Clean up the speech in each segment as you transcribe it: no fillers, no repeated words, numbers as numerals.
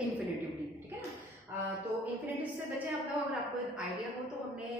Infinitive D, ठीक है ना। तो इन्फिनेटिव से बचे आपका, अगर आपको आइडिया हो तो हमने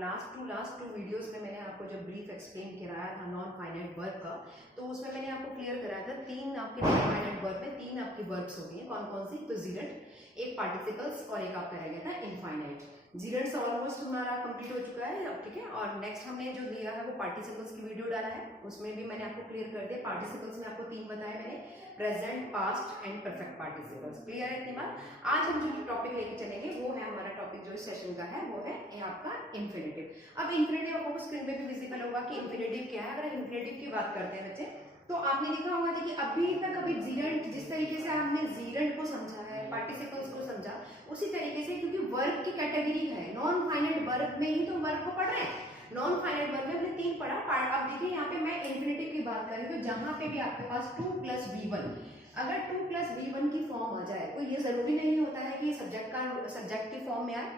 लास्ट टू वीडियोस में मैंने आपको जब ब्रीफ एक्सप्लेन कराया था नॉन फाइनाइट वर्ब का, तो उसमें मैंने आपको क्लियर कराया था तीन आपके नॉन फाइनाइट वर्ब में तीन आपकी वर्ब्स होती हैं, कौन कौन सी, तो जीरेंट, एक पार्टिसिपल्स और एक आपका रह गया था इनफाइनाइट। जीरेंट्स ऑलमोस्ट हमारा कंप्लीट हो चुका है, ठीक है। और नेक्स्ट हमने जो लिया है वो पार्टिसिपल्स की वीडियो डाला है, उसमें भी मैंने आपको क्लियर कर दिया। पार्टिसिपल्स में आपको तीन बताए मैंने, present, past and perfect participles. Clear है इतनी बात। आज हम जो टॉपिक लेके चलेंगे वो है हमारा टॉपिक जो इस सेशन का है वो है ये आपका इन्फिनेटिव। अब इन्फिनेटिव आपको स्क्रीन पे भी विजिबल होगा कि इन्फिनेटिव क्या है। अगर इन्फिनेटिव की बात करते हैं बच्चे, तो आपने देखा होगा कि अभी तक अभी जीरेंट, जिस तरीके से हमने जीरेंट को समझा है, पार्टिसिपल्स को समझा, उसी तरीके से, क्योंकि वर्ब की कैटेगरी है, नॉन फाइनाइट वर्ब में ही तो वर्ब को पढ़ रहे हैं। नॉन फाइनाइट वर्ब में हमने तीन पढ़ा। अब देखिए यहाँ पे मैं इन्फिनेटिव की बात करें तो जहां पे भी आपके पास 2 + v1, अगर 2 + v1 की फॉर्म आ जाए तो ये जरूरी नहीं होता है कि सब्जेक्ट की फॉर्म में आए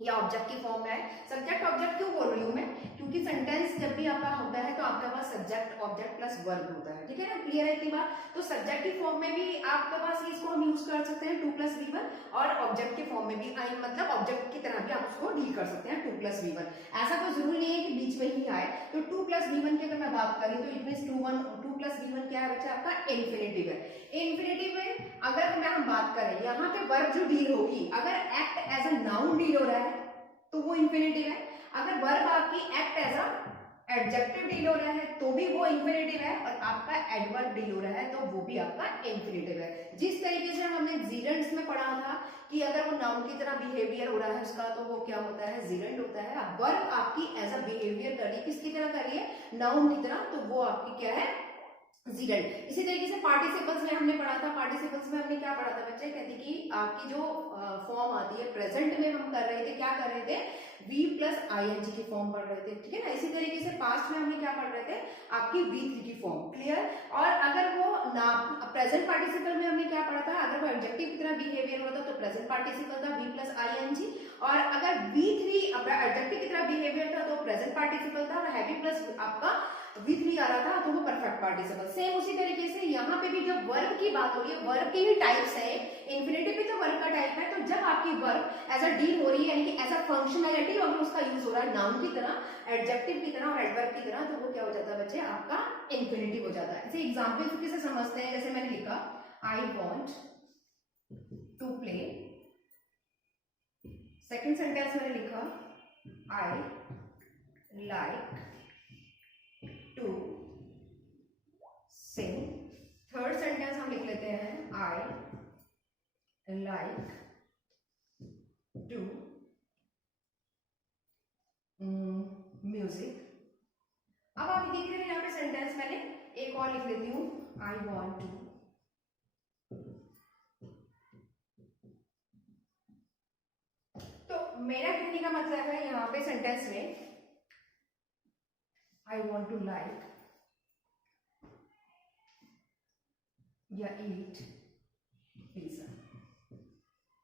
या ऑब्जेक्ट की फॉर्म में है। सब्जेक्ट ऑब्जेक्ट क्यों बोल रही हूं मैं, क्योंकि सेंटेंस जब भी आपका होता है तो आपके पास सब्जेक्ट ऑब्जेक्ट प्लस वर्ब होता है, ठीक है ना। क्लियर है इतनी बात। तो सब्जेक्ट की फॉर्म में भी आपके पास इसको हम यूज कर सकते हैं 2 + v1, और ऑब्जेक्ट के फॉर्म में भी मतलब ऑब्जेक्ट की तरह भी आप उसको डील कर सकते हैं 2 + v1। ऐसा कोई जरूरी नहीं है कि बीच में ही आए। तो 2 + v1 की अगर मैं बात करी तो इट मींस 2 + v1 क्या है बच्चा, आपका इन्फिनेटिव है। इन्फिनेटिव में अगर हम बात करें, यहाँ पे वर्ब जो डील होगी, अगर act as a noun deal हो रहा है तो वो इन्फिनेटिव है। अगर वर्ब आपकी act as a adjective deal हो रहा है तो भी वो इन्फिनेटिव है, और आपका एडवर्ब डील हो रहा है तो वो भी आपका इन्फिनेटिव है। जिस तरीके से हमने जीरेंट्स में पढ़ा था कि अगर वो नाउन की तरह बिहेवियर हो रहा है उसका, तो वो क्या होता है, जीरेंट होता है। अब वर्ब आपकी एज अ बिहेवियर कर रही है, किसकी तरह कर रही है, नाउन की तरह, तो वो आपकी क्या है, जीरेंट। इसी तरीके से पार्टिसिपल्स में हमने पढ़ा था। पार्टिसिपल्स में हमने क्या पढ़ा था बच्चे, कहते कि आपकी जो फॉर्म आती है, प्रेजेंट में हम कर रहे थे, क्या कर रहे थे, v + ing की फॉर्म पढ़ रहे थे, ठीक है ना। इसी तरीके से पास्ट में हमने क्या पढ़ रहे थे, आपकी v3 की फॉर्म। क्लियर। और अगर वो प्रेजेंट पार्टिसिपल में हमने क्या पढ़ा था, अगर वो एडजेक्टिव की तरह बिहेवियर होता तो प्रेजेंट पार्टिसिपल था v + ing, और अगर v3 एडजेक्टिव की तरह बिहेवियर था तो प्रेजेंट पार्टिसिपल था, और हैवी प्लस आपका v3 आ रहा था तो वो परफेक्ट पार्टिसिपल। सेम उसी तरीके से यहाँ पे भी जब वर्ब की बात हो रही है, वर्ब के ही टाइप्स है, इन्फिनेटिव भी तो वर्ब का टाइप है। तो जब आपकी वर्ब एज अ डील हो रही है, यानी कि एज अ फंक्शनैलिटी अगर उसका यूज हो रहा है नाउन की तरह, एडजेक्टिव की तरह और एडवर्ब की तरह, तो वो क्या हो जाता है बच्चे, आपका इन्फिनेटिव हो जाता है। इसे एग्जाम्पल से समझते हैं। जैसे मैंने लिखा I want to play, second sentence मैंने लिखा I like to sing, third sentence हम लिख लेते हैं आई लाइक टू म्यूजिक। अब आप देख रहे हैं यहाँ पे सेंटेंस, मैंने एक और लिख लेती हूँ, आई वॉन्ट टू, तो मेरा कहने का मतलब है यहाँ पे सेंटेंस में आई वॉन्ट टू लाइक या ईट पिज्जा।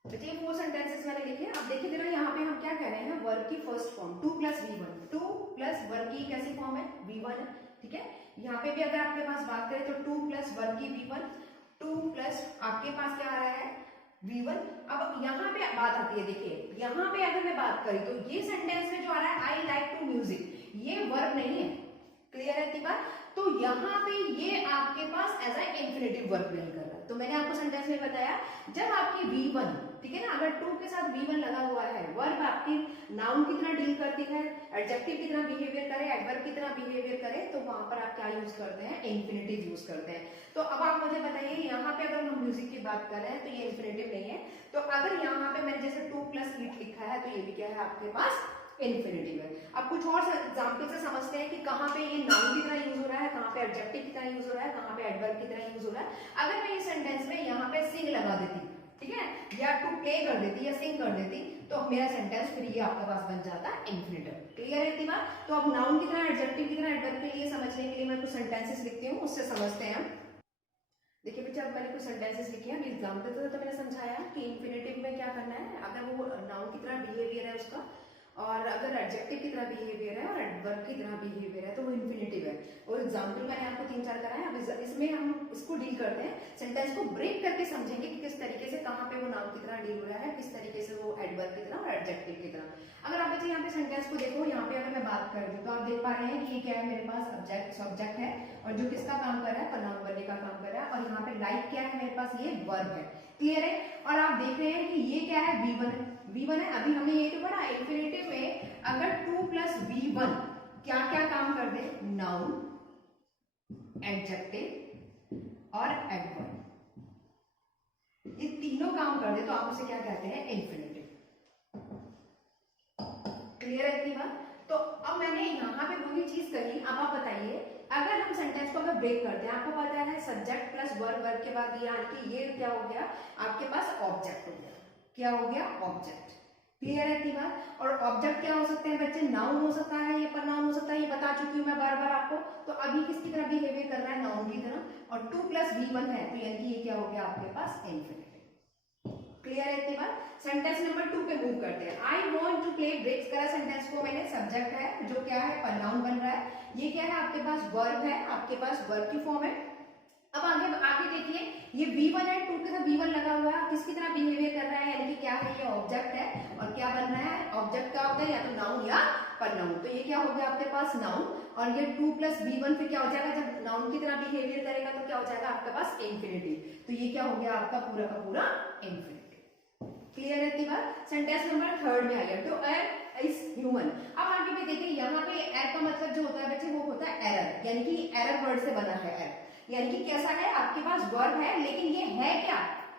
देखिए 4 सेंटेंसेस मैंने लिखे। अब देखिए जरा यहाँ पे हम क्या कह रहे हैं, वर्ब की फर्स्ट फॉर्म 2 + v1, 2 + वर्ब की कैसी फॉर्म है, v1 है, ठीक है। यहाँ पे भी अगर आपके पास बात करें तो 2 + वर्ब की v1, 2 + आपके पास क्या आ रहा है, v1। अब यहाँ पे बात आती है, देखिए यहाँ पे अगर मैं बात करी तो ये सेंटेंस में जो आ रहा है आई लाइक टू म्यूजिक, ये वर्ब नहीं है। क्लियर है इतनी बात। तो यहाँ पे ये आपके पास एज अ इन्फिनेटिव वर्ब नहीं कर रहा। तो मैंने आपको सेंटेंस में बताया, जब आपकी v1, ठीक है ना, अगर 2 के साथ v1 लगा हुआ है, वर्ब आपकी नाउन की तरह डील करती है, एडजेक्टिव की तरह बिहेवियर करे, एडवर्ब की तरह बिहेवियर करे, तो वहां पर आप क्या यूज करते हैं, इन्फिनेटिव यूज करते हैं। तो अब आप मुझे बताइए, यहाँ पे अगर हम म्यूजिक की बात कर रहे हैं तो ये इन्फिनेटिव नहीं है। तो अगर यहाँ पे मैंने जैसे 2 + ईट लिखा है तो ये भी क्या है आपके पास, इन्फिनेटिव है। अब कुछ और एग्जांपल से समझते हैं कि कहाँ पे ये नाउन की तरह यूज हो रहा है, कहाँ पे एडजेक्टिव की तरह यूज हो रहा है, कहाँ पे एडवर्ब की तरह यूज हो रहा है। अगर मैं इस सेंटेंस में यहाँ पे सिंग लगा देती, ठीक है, या टू प्ले कर देती या सिंग कर देती, तो मेरा सेंटेंस फिर ये आपके पास बन जाता इन्फिनेटिव। क्लियर है इतनी बात। तो अब नाउन की तरह, एडजेक्टिव की तरह, एडवर्ब के लिए समझने के लिए मैं कुछ सेंटेंसेस लिखती हूँ, उससे समझते हैं। देखिए बच्चे, अब मैंने कुछ सेंटेंसेस लिखे हैं, एग्जाम्पल तो मैंने समझाया कि इन्फिनेटिव में क्या करना है, अगर वो नाउन की तरह बिहेवियर है उसका, और अगर एडजेक्टिव की तरह बिहेवियर है और एडवर्ब की तरह बिहेवियर है तो वो इन्फिनेटिव है। और एग्जाम्पल मैंने आपको 3-4 कराए। अब इसमें हम इसको डील करते हैं। सेंटेंस को ब्रेक करके समझेंगे कि किस तरीके से कहाँ पे वो नाउन की तरह डील हो रहा है, किस तरीके से वो एडवर्ब की तरह और एडजेक्टिव की तरह। अगर आप बच्चे यहाँ पे सेंटेंस को देखो, यहाँ पे अगर मैं बात कर रही हूँ तो आप देख पा रहे हैं कि ये क्या है, मेरे पास सब्जेक्ट है और जो किसका काम कर रहा है, प्रोनाउन बनने का काम कर रहा है, और यहाँ पे लाइक क्या है मेरे पास, ये वर्ब है। क्लियर है? और आप देख रहे हैं कि ये क्या है, V1 है। V1 है, अभी हमने ये तो पढ़ा इंफिनिटिव में अगर 2 + V1 क्या क्या काम कर दे, नाउन, एडजेक्टिव और एडवर्ब, ये तीनों काम कर दे तो आप उसे क्या कहते हैं, इंफिनिटिव। क्लियर है इतनी बात? तो अब मैंने यहाँ पे वही चीज करी। अब आप बताइए, अगर हम सेंटेंस को अगर ब्रेक करते हैं, आपको पता है सब्जेक्ट प्लस वर्ब, वर्ब के बाद ये क्या हो गया आपके पास, ऑब्जेक्ट हो गया। क्या हो गया, ऑब्जेक्ट। क्लियर है इतनी बात? और ऑब्जेक्ट क्या हो सकते हैं बच्चे, नाउन हो सकता है, ये प्रोनाउन हो सकता है, ये बता चुकी हूँ मैं बार बार आपको। तो अभी किसकी तरह बिहेवियर कर रहा है, नाउन की तरह, और 2 + V1 है तो यानी कि ये क्या हो गया आपके पास, इंफिनिटिव। क्लियर है इतनी बात? सेंटेंस नंबर 2 पे मूव करते हैं। I want to play, breaks करा सेंटेंस को मैंने, सब्जेक्ट है जो क्या है, प्रोनाउन बन रहा है, ये क्या है आपके पास, वर्ब है, आपके पास वर्ब की फॉर्म है। अब आगे देखिए, ये V1 है, 2 के साथ V1 लगा हुआ है, किसकी तरह बिहेवियर कर रहा है, यानी कि क्या है, ये ऑब्जेक्ट है, और क्या बन रहा है, ऑब्जेक्ट क्या होता है, या तो नाउन या प्रोनाउन। तो ये क्या हो गया आपके पास, नाउन, और ये 2 + V1 फिर क्या हो जाएगा, जब नाउन की तरह बिहेवियर करेगा तो क्या हो जाएगा आपके पास, इंफिनिटिव। तो ये क्या हो गया आपका पूरा का पूरा इंफिनिटिव। क्लियर है इतनी बात? सेंटेंस नंबर 3 में आ गया, टू एयर इज ह्यूमन। अब आगे में देखिए, यहाँ पे एर का मतलब जो होता है बच्चे, वो होता है एरर, यानी कि एरर वर्ड से बना है एर, यानी कि कैसा है, आपके पास वर्ब है लेकिन ये है क्या,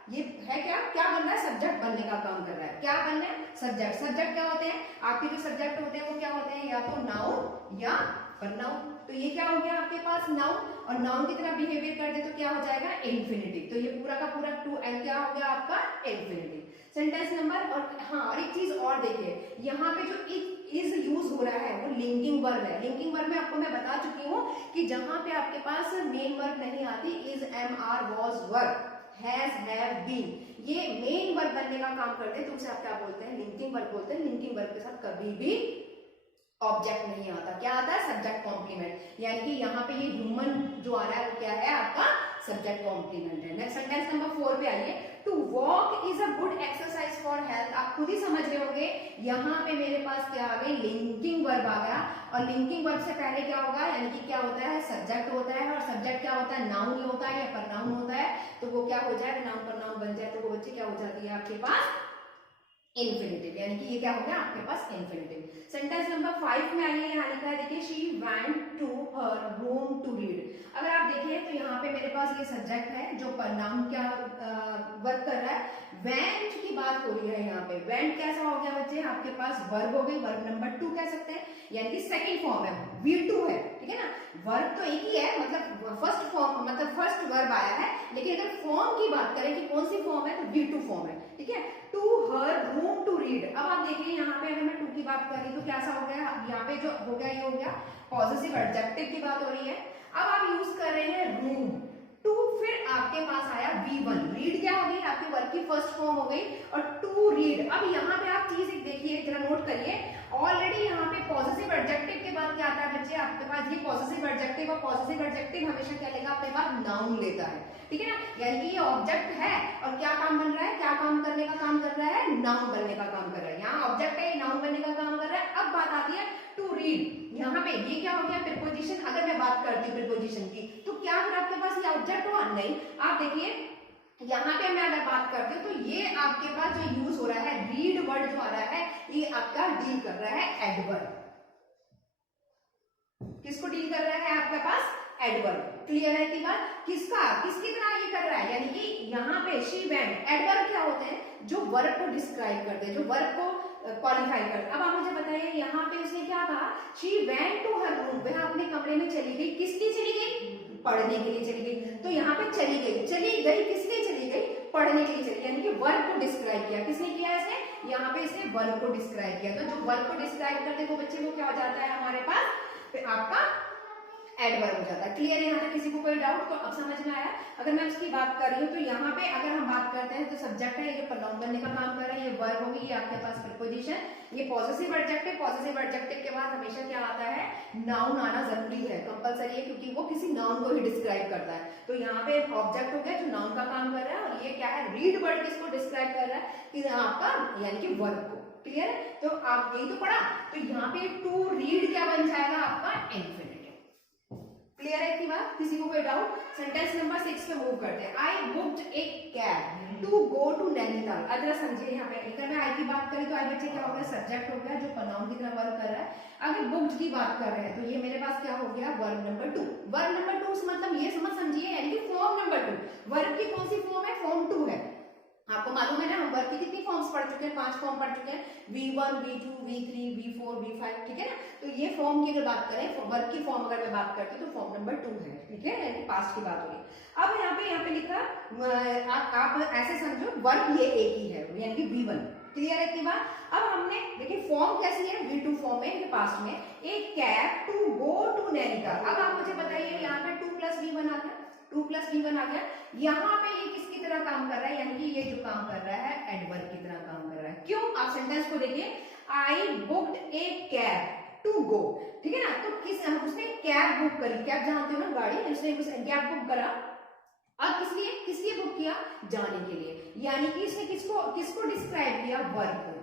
ये है क्या, क्या बन रहा है, सब्जेक्ट बनने का काम कर रहा है। क्या बनना है, सब्जेक्ट। सब्जेक्ट क्या होते हैं आपके, जो सब्जेक्ट होते हैं वो क्या होते हैं, या तो नाउन या प्रोनाउन। तो ये क्या हो गया आपके पास, नाउन, और नाउन की तरह बिहेवियर कर दे तो क्या हो जाएगा, इंफिनिटिव। तो ये पूरा का पूरा 2L क्या हो गया आपका, इंफिनिटिव। सेंटेंस नंबर, और हाँ, और एक चीज और देखिए, यहाँ पे जो इज यूज हो रहा है वो लिंकिंग वर्ब है। लिंकिंग वर्ब में आपको मैं बता चुकी हूँ कि जहां पे आपके पास मेन वर्ब नहीं आती, is, am, are, was, verb, has, have, been, ये मेन वर्ब बनने का काम करते हैं तो उसे आप क्या बोलते हैं, लिंकिंग वर्ब बोलते हैं। लिंकिंग वर्ब के साथ कभी भी ऑब्जेक्ट नहीं आता, क्या आता है, सब्जेक्ट कॉम्प्लीमेंट, यानी कि यहाँ पे ये ह्यूमन जो आ रहा है वो क्या है आपका, सब्जेक्ट कॉम्प्लीमेंट है। नेक्स्ट सेंटेंस नंबर 4 पे आइए, to walk is a good exercise for health. आप खुद ही समझ रहे होंगे, यहाँ पे मेरे पास क्या आ गई, लिंकिंग वर्ब आ गया, और लिंकिंग वर्ब से पहले क्या होगा, यानी कि क्या होता है, सब्जेक्ट होता है, और सब्जेक्ट क्या होता है, नाउन ही होता है या प्रोनाउन होता है। तो वो क्या हो जाए, नाउन प्रोनाउन बन जाए तो वो बच्चे क्या हो जाती है आपके पास, इंफिनिटिव, यानी कि ये क्या हो गया आपके पास, इंफिनिटिव। सेंटेंस नंबर 5 में आइए, यहाँ लिखा है देखिए, she went to her room to read. अगर आप देखिए तो यहाँ पे मेरे पास ये सब्जेक्ट है जो प्रोनाउन क्या वर्क कर रहा है, वेंट की बात हो रही है यहाँ पे। वेंट कैसा हो गया बच्चे, आपके पास वर्ब हो गई, वर्ब नंबर 2 कह सकते हैं, यानी कि सेकंड फॉर्म है, V2 है, ठीक है ना। वर्ब तो एक ही है, मतलब फर्स्ट फॉर्म, मतलब फर्स्ट वर्ब आया है, लेकिन अगर फॉर्म की बात करें कि कौन सी फॉर्म है, तो V2 फॉर्म है, ठीक है। To her room to read. अब आप देखिए यहाँ पे अगर मैं 2 की बात कर रही तो कैसा हो गया, यहाँ पे जो हो गया ये हो गया पॉजिटिव एडजेक्टिव की बात हो रही है। अब आप यूज कर रहे हैं रूम, टू, फिर आपके पास आया V1, रीड क्या हो गई आपके वर्ब की फर्स्ट फॉर्म हो गई, और टू रीड। अब यहाँ पे आप चीज एक देखिए, जरा नोट करिए, ऑलरेडी यहाँ पे पॉजिटिव एडजेक्टिव के बाद क्या आता है बच्चे आपके पास, ये पॉजिटिव एडजेक्टिव, और पॉजिटिव एडजेक्टिव हमेशा क्या लेगा आपके पास, नाउन लेता है, ठीक है ना। यानी कि ये ऑब्जेक्ट है और क्या काम बन रहा है, क्या काम करने का काम कर रहा है, नाउन बनने का काम कर रहा है। यहाँ ऑब्जेक्ट है, नाउन बनने का काम कर रहा है। अब बात आती है टू रीड, यहाँ पे ये क्या हो गया, प्रीपोजिशन। अगर मैं बात करती हूँ प्रीपोजिशन की तो क्या फिर आपके पास ये ऑब्जेक्ट हुआ, नहीं। आप देखिए यहाँ पे मैं अगर बात करती हूँ तो ये आपके पास जो यूज हो रहा है, रीड वर्ड जो आ रहा है, ये आपका डील कर रहा है एडवर्ब। किसको डील कर रहा है आपके पास, एडवर्ब। क्लियर है कि बात, किसका, किसकी तरह ये कर रहा है, यानी कि यहाँ पे शी वेंट। एडवर्ब क्या होते हैं, जो वर्ब को डिस्क्राइब करते हैं, जो वर्ब को क्वालिफाई करते हैं। अब आप मुझे बताइए, यहाँ पे उसने क्या कहा, she went to her room, वह अपने कमरे में चली गई। किसकी चली गई, पढ़ने के लिए चली गई। तो यहाँ पे चली गई, चली गई किसके चली गई, पढ़ने के लिए चली, यानी कि वर्ब को डिस्क्राइब किया। किसने किया इसने, यहाँ पे इसने वर्ब को डिस्क्राइब किया। तो जो वर्ब को डिस्क्राइब करते वो बच्चे को क्या हो जाता है हमारे पास, आपका एडवर्ब हो जाता है। क्लियर है यहाँ तक किसी को कोई डाउट? तो अब समझ में आया। अगर मैं उसकी बात कर रही हूँ तो यहाँ पे अगर हम बात करते हैं तो सब्जेक्ट है, ये प्रोनाउन बनने का काम कर रहा है, ये वर्ब होगी, ये आपके पास प्रीपोजिशन, ये पॉसेसिव एडजेक्टिव। पॉसेसिव एडजेक्टिव के बाद हमेशा क्या आता है? नाउन आना जरूरी है, कंपलसरी है, क्योंकि वो किसी नाउन को ही डिस्क्राइब करता है। तो यहाँ पे ऑब्जेक्ट हो गया जो नाउन का काम कर रहा है, और ये क्या है? रीड वर्ड किसको डिस्क्राइब कर रहा है? कि आपका यानी कि वर्ब को। क्लियर है? तो आप यही तो पढ़ा। तो यहाँ पे टू रीड क्या बन जाएगा आपका? इन्फिनिटिव। क्लियर है की बात? किसी को कोई डाउट? सेंटेंस नंबर 6 पे मूव करते हैं। I booked a cab to go to Nainital. अगर समझिए यहाँ पे अगर मैं आई की बात करी तो आई बच्चे क्या हो गया? सब्जेक्ट हो गया जो प्रोनाउन की तरह वर्क कर रहा है। अगर बुक्ड की बात कर रहे हैं तो ये मेरे पास क्या हो गया? Verb number 2। वर्ब नंबर 2 मतलब ये समझ समझिए यानी कि फॉर्म नंबर 2। वर्ब की कौन सी फॉर्म है? फॉर्म 2 है। आपको मालूम है ना हम वर्ब की कितनी फॉर्म्स पढ़ चुके हैं? 5 फॉर्म पढ़ चुके हैं, V1, V2, V3, V4, V5। ठीक है ना? तो ये फॉर्म की अगर बात करें, वर्ब की फॉर्म अगर मैं बात करती हूँ तो फॉर्म नंबर 2 है। ठीक है, यानी पास्ट की बात हो रही है। अब यहाँ पे लिखा आप ऐसे समझो वर्ब ये एक ही है, यानी कि V1। क्लियर है इतनी बात? अब हमने देखिए फॉर्म कैसी है? V2 फॉर्म है, ये पास्ट में। एक cab to go to Nainital. अब आप मुझे बताइए यहाँ पे 2 + V1 आ गया, 2 + V1 आ गया। यहाँ पे ये किसकी तरह काम कर रहा है? यानी कि ये जो काम कर रहा है एडवर्ब की तरह काम कर रहा है। क्यों? आप सेंटेंस को देखिए, I booked a cab to go. ठीक है ना? तो उसने कैब बुक करी। कैब जानते हो ना, गाड़ी। उसने कैब बुक करा। अब किस लिए बुक किया? जाने के लिए। यानी कि इसने किसको डिस्क्राइब किया? वर्ब को।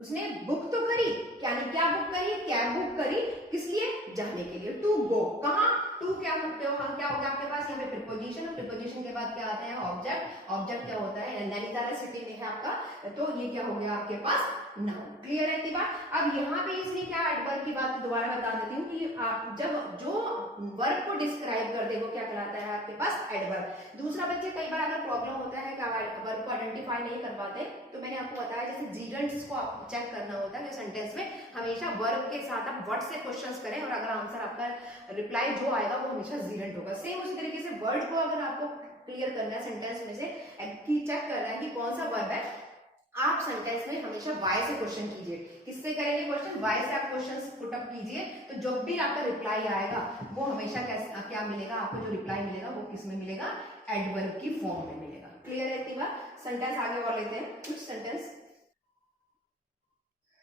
उसने बुक तो करी, यानी क्या बुक करी? कैब बुक करी। किस लिए? जाने के लिए। To go. कहाँ? टू क्या हो गया आपके पास? यहाँ पे प्रीपोजिशन, और प्रीपोजिशन के बाद क्या आते हैं? ऑब्जेक्ट। ऑब्जेक्ट क्या होता है? नैनीताल सिटी में है आपका, तो ये क्या हो गया आपके पास? नाउन। क्लियर है इतनी बात? अब यहाँ पे इसने क्या एडवर्ब की बात दोबारा बता देती हूँ कि आप जब जो वर्ब को डिस्क्राइब कर दे वो क्या कहलाता है आपके पास? एडवर्ब। दूसरा बच्चे कई बार अगर प्रॉब्लम होता है कि वर्ब को आइडेंटिफाई नहीं कर पाते, तो मैंने आपको बताया जैसे जीरेंट्स को आप चेक करना होता है कि सेंटेंस में हमेशा वर्ब के साथ आप व्हाट से क्वेश्चंस करें, और अगर आंसर आपका रिप्लाई जो आएगा वो हमेशा जीरेंट होगा। सेम उसी तरीके से वर्ड को अगर आपको क्लियर करना है सेंटेंस में से चेक करना है कि कौन सा वर्ब है, आप सेंटेंस में हमेशा वाई से क्वेश्चन कीजिए। किससे करेंगे क्वेश्चन? वाई से आप क्वेश्चन पुट अप कीजिए, तो जब भी आपका रिप्लाई आएगा वो हमेशा क्या मिलेगा आपको? जो रिप्लाई मिलेगा वो किस में मिलेगा? एडवर्ब की फॉर्म में मिलेगा। क्लियर है इतनी बात? सेंटेंस आगे और लेते हैं कुछ सेंटेंस।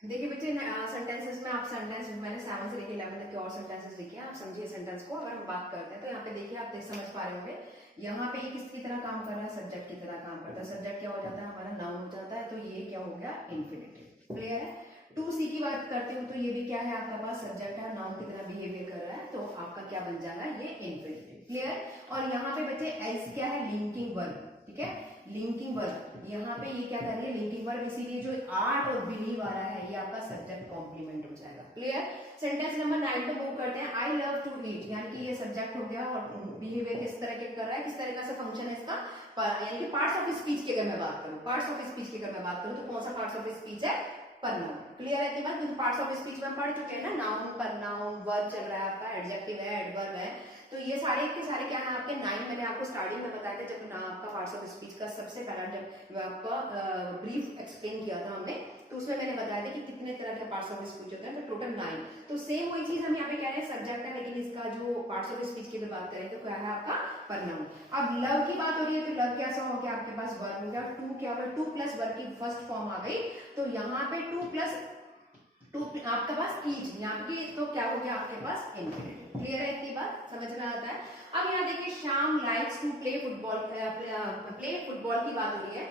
देखिए बच्चे सेंटेंसेस में आप सेंटेंस मैंने 7 से लेकर 11 तक के और सेंटेंसेस लिखे, आप समझिए सेंटेंस को। अगर हम बात करते हैं तो यहाँ पे देखिए आप समझ पा रहे होंगे, यहाँ पे ये किसकी तरह काम कर रहा है? सब्जेक्ट की तरह काम करता है। सब्जेक्ट क्या हो जाता है? हमारा नाउन हो जाता है, तो ये क्या हो गया? इन्फिनिटिव। क्लियर है? 2C की बात करते हो तो ये भी क्या है आपका पास? सब्जेक्ट है, नाउन की तरह बिहेवियर कर रहा है, तो आपका क्या बन जाएगा? ये इन्फिनिटिव। क्लियर? और यहाँ पे बच्चे एल्स क्या है? Linking verb. ठीक है, लिंकिंग वर्ब। यहाँ पे ये क्या कर रही है? Linking verb. इसीलिए जो आर्ट और बिलीव आ रहा है ये आपका सब्जेक्ट कॉम्प्लीमेंट हो जाएगा। क्लियर? सेंटेंस नंबर 9 पे मूव करते हैं। आई लव टू ईट, यानी कि ये सब्जेक्ट हो गया, और बिहेवियर किस तरह के कर रहा है, किस तरह से फंक्शन है इसका? यानी कि पार्ट्स ऑफ स्पीच की अगर मैं बात करूं, पार्ट्स ऑफ स्पीच की अगर मैं बात करूं तो कौन सा पार्ट्स ऑफ स्पीच है? परनाउन। क्लियर है कि बात? क्योंकि पार्ट्स ऑफ स्पीच में हम पढ़ चुके हैं ना, नाउन, परनाउन, वर्ब चल रहा है आपका, एडजेक्टिव है, एडवर्ब है, तो ये सारे के सारे क्या है आपके 9 मैंने आपको स्टार्टिंग में बताया था जब ना आपका पार्ट्स ऑफ स्पीच का सबसे पहला जब आपका ब्रीफ एक्सप्लेन किया था हमने, तो उसमें मैंने बताया था कि कितने तरह के पार्ट्स ऑफ स्पीच होते हैं, तो टोटल 9। तो सेम वही चीज हम यहाँ पे कह रहे हैं, सब्जेक्ट है, लेकिन इसका जो पार्ट्स ऑफ स्पीच की बात करें तो क्या है आपका? परनाउन। अब लव की बात हो रही है तो लव कैसा हो गया आपके पास? वर्ब हो गया। 2 क्या होगा? 2 + वर्ब की फर्स्ट फॉर्म आ गई, तो यहाँ पे 2 + 2 आपके पास ईच, यहाँ की तो क्या हो गया आपके पास? इन्फिनिटिव। क्लियर है इतनी बात? समझ में आता है? अब यहाँ देखिए Shyam likes to play football, play football की बात हो रही है।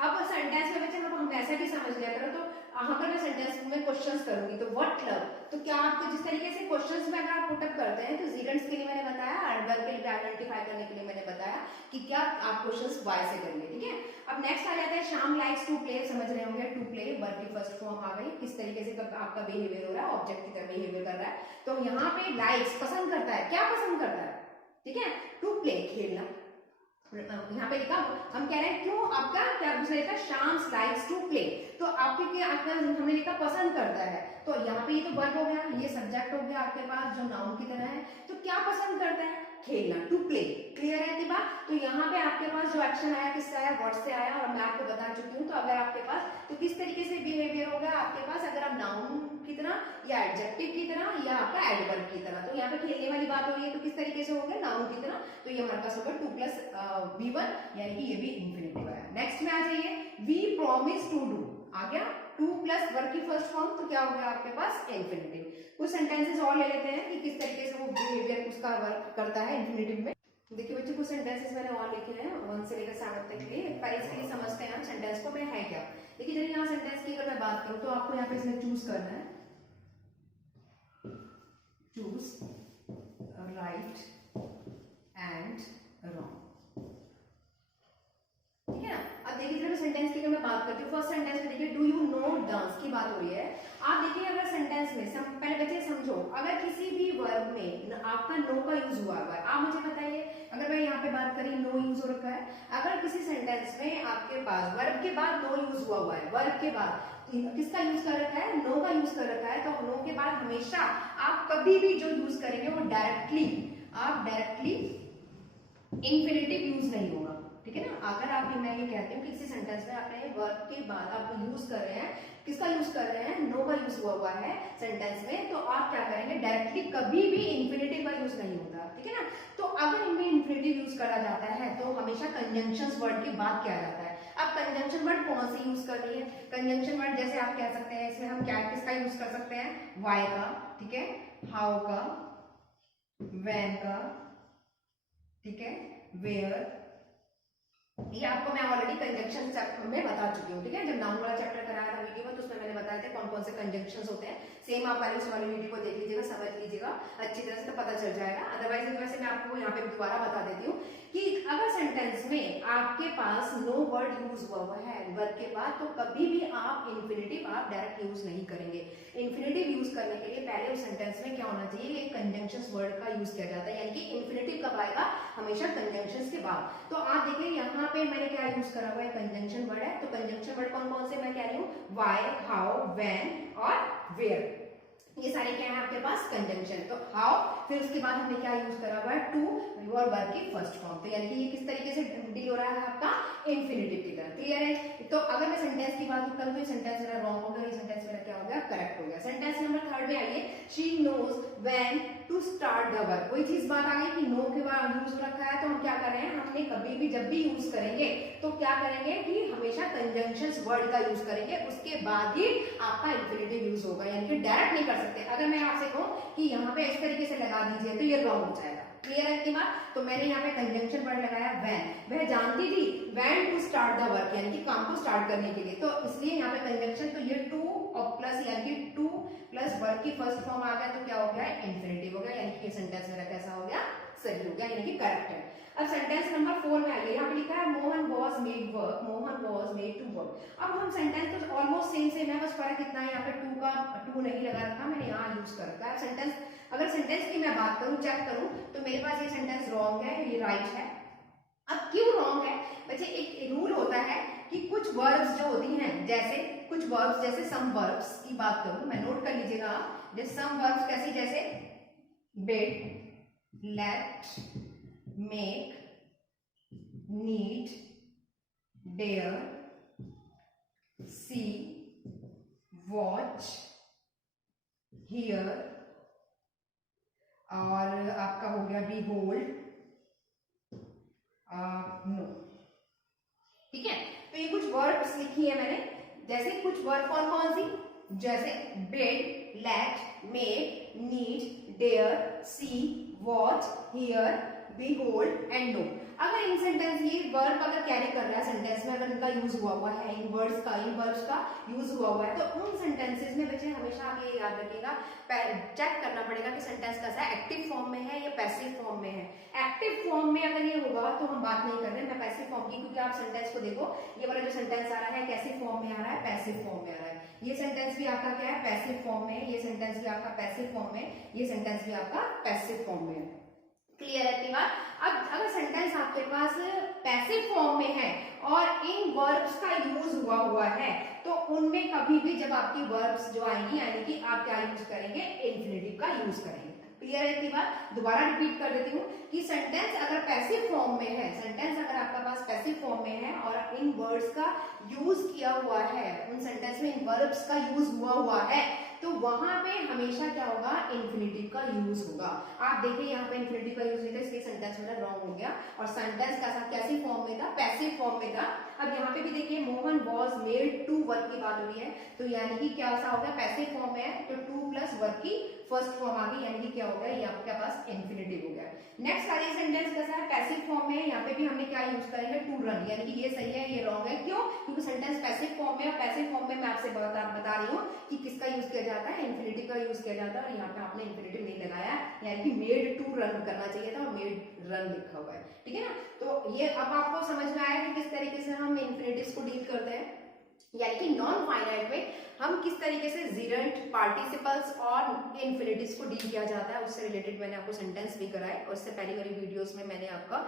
अब सेंटेंस में बच्चे हम ऐसा भी समझ लिया करो, तो अगर मैं सेंटेंस में क्वेश्चंस करूंगी तो व्हाट लव, तो क्या आपको जिस तरीके से क्वेश्चंस में अगर आप पुटअप करते हैं, तो जीरेंट्स के लिए मैंने बताया, एडवर्ब के लिए आइडेंटिफाई करने के लिए मैंने बताया कि क्या आप क्वेश्चंस वाई से करेंगे। ठीक है, अब नेक्स्ट आ जाता है श्याम लाइक्स टू प्ले। समझ रहे होंगे, टू प्ले वर्ब की फर्स्ट फॉर्म आ गई, किस तरीके से आपका बिहेवियर हो रहा है, ऑब्जेक्ट की तरह बिहेवियर कर रहा है। तो यहाँ पे लाइक्स पसंद करता है, क्या पसंद करता है? ठीक है, टू प्ले खेलना। यहाँ पे लिखा हम कह रहे हैं क्यों आपका क्या दूसरा लिखा? शाम्स लाइक्स टू प्ले, तो आपके क्या आपका हमने लिखा पसंद करता है, तो यहाँ पे ये तो वर्ब हो गया, ये सब्जेक्ट हो गया आपके पास जो नाउन की तरह है, तो क्या पसंद करता है? खेलना, टू प्ले। क्लियर है इतनी बात? तो यहाँ पे आपके पास जो एक्शन आया किससे आया, वर्ड से आया, और मैं आपको बता चुकी हूँ। तो अगर आपके पास तो किस तरीके से बिहेवियर होगा आपके पास, अगर आप नाउन की तरह या एडजेक्टिव की तरह या आपका एडवर्ब की तरह, तो यहाँ पे खेलने वाली बात हो रही है तो किस तरीके से होगा, नाउन की तरह। तो ये हमारे पास होगा 2 + V1, यानी कि ये भी इंफिनिटिव आया। नेक्स्ट में आ जाइए, वी प्रॉमिस टू डू, आ गया 2 + वर्ब की फर्स्ट फॉर्म, तो क्या हो गया आपके पास, इंफिनिटिव। कुछ सेंटेंसेस और ले लेते हैं कि किस तरीके से वो बिहेवियर उसका वर्क करता है इंफिनिटिव में। देखिए बच्चे कुछ सेंटेंसेस मैंने और लिखे हैं 1 से लेकर 7 तक के लिए, पर इसके लिए समझते हैं हम सेंटेंस को मैं है क्या। देखिए जब यहाँ सेंटेंस की अगर मैं बात करूँ तो आपको यहाँ पे इसमें चूज करना है, चूज राइट एंड रॉन्ग, ठीक है ना। अब देखिए जब सेंटेंस की अगर मैं बात करती हूँ, फर्स्ट सेंटेंस में देखिए डू यू नो डांस की बात हो रही है। आप देखिए अगर सेंटेंस में पहले बच्चे समझो, अगर किसी भी वर्ब में आपका नो का यूज हुआ है, आप मुझे बताइए, अगर मैं यहाँ पे बात करी नो यूज हो रखा है, अगर किसी सेंटेंस में आपके पास वर्ब के बाद नो यूज हुआ है, वर्ब के बाद किसका यूज कर रखा है, नो का यूज कर रखा है, तो नो के बाद हमेशा आप कभी भी जो यूज करेंगे वो डायरेक्टली इंफिनिटिव यूज नहीं होगा, ठीक है ना। अगर आप मैं ये कहती हूँ कि किसी सेंटेंस में आपने वर्ब के बाद आप यूज कर रहे हैं, किसका यूज कर रहे हैं, नो का यूज हुआ है सेंटेंस में, तो आप क्या करेंगे, डायरेक्टली कभी भी इंफिनिटिव का यूज नहीं होता, ठीक है ना। तो अगर इनमें इंफिनिटिव यूज करा जाता है तो हमेशा कंजंक्शंस वर्ड के बाद क्या जाता है। अब कंजंक्शन वर्ड कौन सी यूज करनी है, कंजंक्शन वर्ड जैसे आप कह सकते हैं, इसमें हम क्या किसका यूज कर सकते हैं, वाई का, ठीक है, हाउ का, व्हेन का, ठीक है, वेयर। ये आपको मैं ऑलरेडी कंजंक्शन चैप्टर में बता चुकी हूँ, ठीक है। जब नाउन वाला चैप्टर कराया था वीडियो में तो उसमें मैंने बताया था कौन कौन से कंजंक्शंस होते हैं। सेम आप पहले उस वाली वीडियो को देख लीजिएगा, समझ लीजिएगा अच्छी तरह से, तो पता चल जाएगा। अदरवाइज वैसे मैं आपको यहाँ पे दोबारा बता देती हूँ कि अगर सेंटेंस में आपके पास नो वर्ड यूज हुआ है वर्ब के बाद, तो कभी भी आप इंफिनिटिव आप डायरेक्ट यूज नहीं करेंगे। इंफिनिटिव यूज करने के लिए पहले उस सेंटेंस में क्या होना चाहिए, एक कंजंक्शंस वर्ड का यूज किया जाता है, यानी कि इंफिनिटिव कब आएगा, हमेशा कंजंक्शंस के बाद। तो आप देखिए यहाँ पे मैंने क्या यूज करा हुआ है, कंजंक्शन वर्ड है। तो कंजंक्शन वर्ड कौन कौन से मैं कह रही हूँ, वाई, हाउ, व्हेन और वेयर, ये सारे क्या है आपके पास कंजंक्शन। तो हाउ, फिर उसके बाद हमने क्या यूज करा हुआ है, टू, और वर्ब की फर्स्ट फॉर्म। तो यानी कि ये किस तरीके से डील हो रहा है आपका, इंफिनिटिव की तरह। क्लियर है। तो अगर मैं सेंटेंस की बात करूं तो ये सेंटेंस मेरा रॉन्ग हो गया, ये सेंटेंस मेरा क्या हो गया, करेक्ट हो गया। सेंटेंस नंबर 3 में आइए, she knows when to start the work. कोई चीज बात आ गई कि नो के बाद यूज रखा है, तो हम क्या कर रहे हैं, हमने कभी भी जब भी यूज करेंगे तो क्या करेंगे कि हमेशा कंजंक्शंस वर्ड का यूज करेंगे, उसके बाद ही आपका इंफिनिटिव यूज होगा, यानी कि डायरेक्ट नहीं कर सकते। अगर मैं आपसे कहूं कि यहाँ पे इस तरीके से लगा दीजिए तो ये रॉन्ग हो जाएगा। क्लियर है कि बात। तो मैंने यहाँ पे कंजंक्शन वर्ड लगाया व्हेन, वह जानती थी when to start the work, यानी कि काम को स्टार्ट करने के लिए, तो इसलिए यहाँ पे कंजंक्शन, तो ये टू और प्लस, यानी कि टू प्लस वर्क की फर्स्ट फॉर्म आ गया, तो क्या हो गया, इंफिनिटिव हो गया, यानी कि सेंटेंस मेरा कैसा हो गया, सही हो गया, यानी कि करेक्ट है। अब सेंटेंस नंबर 4 में आइए, यहाँ पे लिखा है Mohan was made work, Mohan was made to work. अब हम सेंटेंस तो ऑलमोस्ट सेम है, बस फर्क इतना है, यहाँ पे टू नहीं लगा रखा, मैंने यहाँ यूज कर रखा है। सेंटेंस, अगर सेंटेंस की मैं बात करूं, चेक करूं, तो मेरे पास ये सेंटेंस रॉन्ग है, ये राइट है। अब क्यों रॉन्ग है बच्चे, एक रूल होता है कि कुछ वर्ब्स जो होती हैं, जैसे कुछ वर्ब्स, जैसे सम वर्ब्स की बात करूं, मैं नोट कर लीजिएगा आप, जैसे सम वर्ब्स कैसी, जैसे bid, let, make, need, dare, see, watch, hear, और आपका हो गया बी होल्ड, नो, ठीक है। तो ये कुछ वर्ड्स लिखी है मैंने, जैसे कुछ वर्ड कौन कौन सी, जैसे bid, let, make, need, dare, see, watch, hear, behold and know. अगर इन सेंटेंस ये वर्ब अगर कैरी कर रहा है सेंटेंस में, अगर इनका यूज हुआ है, इन वर्ड्स का यूज हुआ है, तो उन सेंटेंसेस में बच्चे हमेशा आप ये याद रखिएगा, चेक करना पड़ेगा कि सेंटेंस कैसा है, एक्टिव फॉर्म में है या पैसिव फॉर्म में है। एक्टिव फॉर्म में अगर ये होगा तो हम बात नहीं कर रहे, मैं पैसिव फॉर्म की, क्योंकि आप सेंटेंस को देखो, ये वाला जो सेंटेंस आ रहा है कैसे फॉर्म में आ रहा है, पैसिव फॉर्म में आ रहा है। ये सेंटेंस भी आपका क्या है, पैसिव फॉर्म में, ये सेंटेंस भी आपका पैसिव फॉर्म में, ये सेंटेंस भी आपका पैसिव फॉर्म में है। क्लियर है इतनी बात। अब अगर सेंटेंस आपके पास पैसिव फॉर्म में है और इन वर्ब्स का यूज हुआ है, तो उनमें कभी भी जब आपकी वर्ब्स जो आएंगी, यानी कि आप क्या यूज करेंगे, इंफिनिटिव का यूज करेंगे। क्लियर है इतनी बात? दोबारा रिपीट कर देती हूँ कि सेंटेंस अगर पैसिव फॉर्म में है, सेंटेंस अगर आपका पास पैसिव फॉर्म में है और इन वर्ड्स का यूज किया हुआ है, उन सेंटेंस में इन वर्ब्स का यूज हुआ है, तो वहां पे हमेशा क्या होगा, इन्फिनिटिव का यूज होगा। आप देखिए यहाँ पे इन्फिनिटिव का यूज नहीं था, इसलिए सेंटेंस मेरा रॉन्ग हो गया और सेंटेंस कैसे फॉर्म में था, पैसिव फॉर्म में था। अब यहाँ पे भी देखिए Mohan was made to work की बात हो रही है, तो यानी कि क्या सा हो गया, पैसिव फॉर्म में है तो टू प्लस वर्क की फर्स्ट फॉर्म आ गई, यानी कि क्या हो गया, ये आपके पास इन्फिनिटिव हो गया। नेक्स्ट वाली सेंटेंस कैसा है, पैसिव फॉर्म में, यहाँ पे भी हमने क्या यूज करेंगे, टू रन, यानी कि ये सही है ये रॉन्ग है। क्यों? क्योंकि सेंटेंस पैसिव फॉर्म में है, पैसिव फॉर्म में मैं आपसे बता रही हूँ कि किसका यूज किया जाता है, इन्फिनिटिव का यूज किया जाता है, और यहाँ पे आपने इन्फिनिटिव नहीं लगाया, यानी कि मेड टू रन करना चाहिए था और मेड रन लिखा हुआ है, ठीक है ना। तो ये अब आपको समझ में आया कि किस तरीके से हम इन्फिनिटिव्स को डील करते हैं, यानी कि नॉन फाइनाइट में हम किस तरीके से जीरेंट, पार्टिसिपल्स और इन्फिनिटिव्स को डील किया जाता है, उससे रिलेटेड मैंने आपको सेंटेंस भी कराए और इससे पहले वाली वीडियोस में मैंने आपका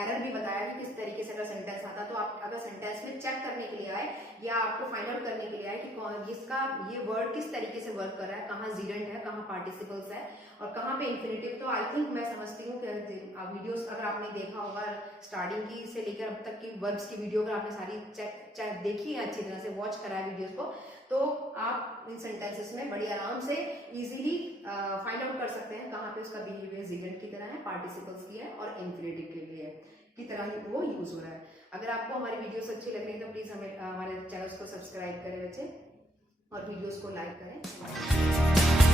एरर भी बताया कि किस तरीके से अगर सेंटेंस आता, तो आप अगर सेंटेंस में चेक करने के लिए आए या आपको फाइंड आउट करने के लिए आए कि इसका ये वर्ड किस तरीके से वर्क कर रहा है, कहाँ जीरेंट है, कहाँ पार्टिसिपल्स है और कहाँ पे इन्फिनिटिव, तो आई थिंक मैं समझती हूँ कि वीडियोस अगर आपने देखा होगा स्टार्टिंग की से लेकर अब तक की वर्ब्स की वीडियो अगर आपने सारी चेक देखी है, अच्छी तरह से वॉच करा है वीडियोस को, तो आप इन सेंटेंसेस में बड़ी आराम से इजीली फाइंड आउट कर सकते हैं कहाँ पे उसका बिहेवियर जीरेंट की तरह है, पार्टिसिपल्स की है और इन्फिनिटिव के लिए की तरह ही वो यूज हो रहा है। अगर आपको हमारी वीडियोस अच्छी लग रही है तो प्लीज हमें हमारे चैनल को सब्सक्राइब करें बच्चे और वीडियोस को लाइक करें।